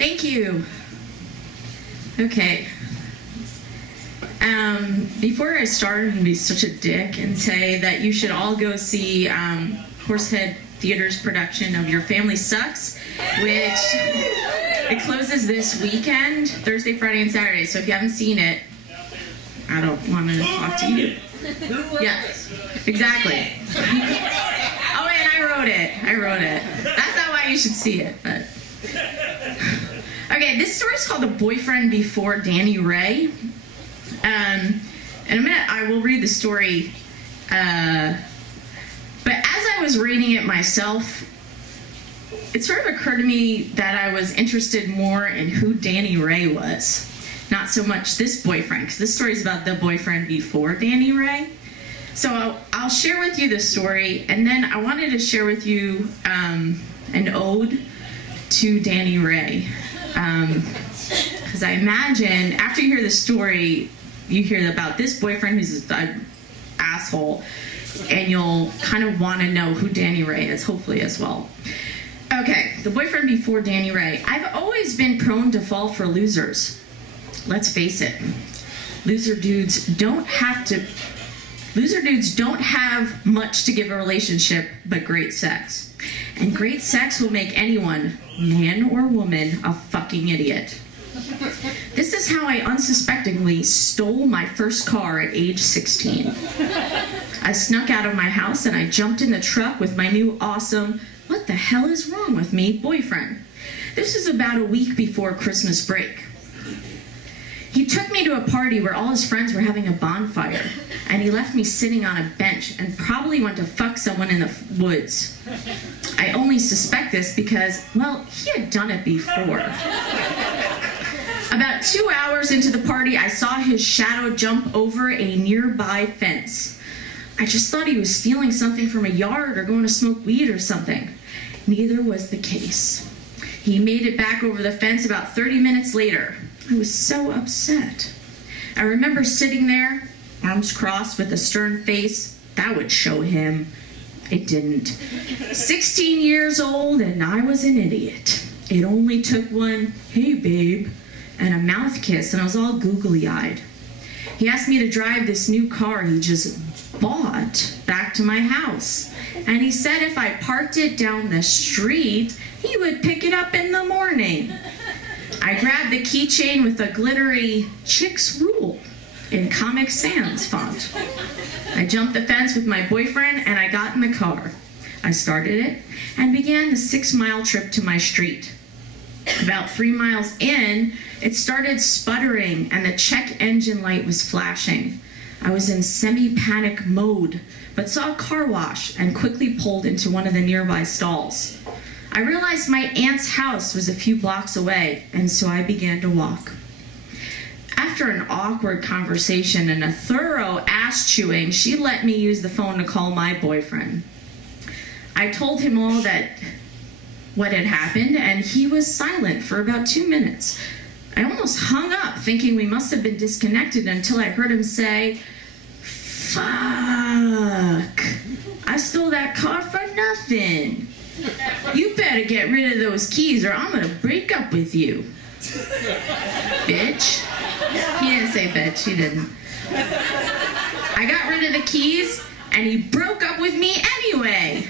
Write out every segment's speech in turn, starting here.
Thank you. Okay. Before I start, I'm going to be such a dick and say that you should all go see Horsehead Theater's production of Your Family Sucks, which it closes this weekend, Thursday, Friday, and Saturday. So if you haven't seen it, I don't want to talk to you. Yeah, exactly. Oh, and I wrote it. That's not why you should see it, but... Okay, this story is called The Boyfriend Before Danny Ray. In a minute, I will read the story. But as I was reading it myself, it sort of occurred to me that I was interested more in who Danny Ray was. Not so much this boyfriend, because this story is about the boyfriend before Danny Ray. So I'll share with you the story, and then I wanted to share with you an ode to Danny Ray. Because I imagine after you hear the story, you hear about this boyfriend who's an asshole, and you'll kind of want to know who Danny Ray is, hopefully as well. Okay, the boyfriend before Danny Ray. I've always been prone to fall for losers. Let's face it, loser dudes don't have much to give a relationship but great sex. And great sex will make anyone, man or woman, a fucking idiot. This is how I unsuspectingly stole my first car at age 16. I snuck out of my house and I jumped in the truck with my new awesome, what the hell is wrong with me, boyfriend. This was about a week before Christmas break. He took me to a party where all his friends were having a bonfire, and he left me sitting on a bench and probably went to fuck someone in the woods. I only suspect this because, well, he had done it before. About 2 hours into the party, I saw his shadow jump over a nearby fence. I just thought he was stealing something from a yard or going to smoke weed or something. Neither was the case. He made it back over the fence about 30 minutes later. I was so upset. I remember sitting there, arms crossed with a stern face. That would show him. It didn't. 16 years old and I was an idiot. It only took one, hey babe, and a mouth kiss, and I was all googly-eyed. He asked me to drive this new car he just bought back to my house. And he said if I parked it down the street, he would pick it up in the morning. I grabbed the keychain with a glittery Chicks Rule in Comic Sans font. I jumped the fence with my boyfriend and I got in the car. I started it and began the 6-mile trip to my street. About 3 miles in, it started sputtering and the check engine light was flashing. I was in semi-panic mode, but saw a car wash and quickly pulled into one of the nearby stalls. I realized my aunt's house was a few blocks away, and so I began to walk. After an awkward conversation and a thorough ass-chewing, she let me use the phone to call my boyfriend. I told him all that what had happened, and he was silent for about 2 minutes. I almost hung up, thinking we must have been disconnected, until I heard him say, "Fuck, I stole that car for nothing. You better get rid of those keys or I'm gonna break up with you." Bitch. He didn't say bitch, he didn't. I got rid of the keys and he broke up with me anyway.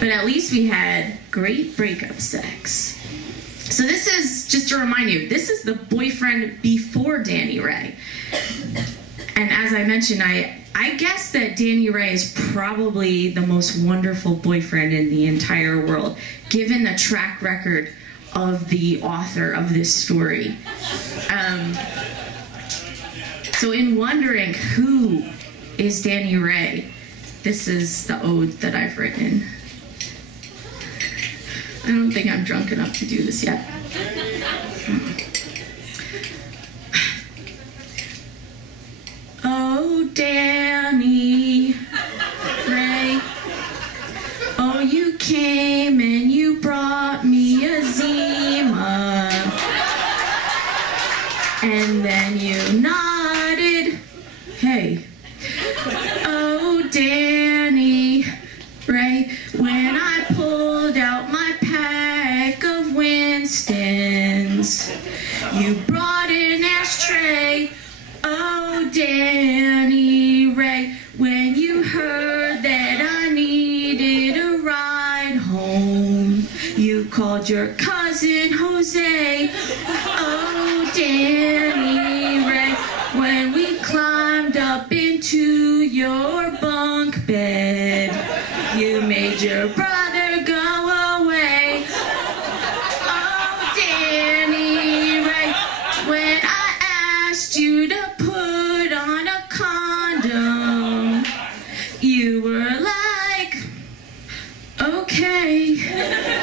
But at least we had great breakup sex. So this is, just to remind you, this is the boyfriend before Danny Ray. And as I mentioned, I guess that Danny Ray is probably the most wonderful boyfriend in the entire world, given the track record of the author of this story. So in wondering who is Danny Ray, this is the ode that I've written. I don't think I'm drunk enough to do this yet. Oh, Danny Ray, oh, you came and you brought me a Zima, and then you nodded, hey. Oh, Danny Ray, when I pulled out my pack of Winston, called your cousin Jose. Oh, Danny Ray, when we climbed up into your bunk bed, you made your brother go away. Oh, Danny Ray, when I asked you to put on a condom, you were like, okay.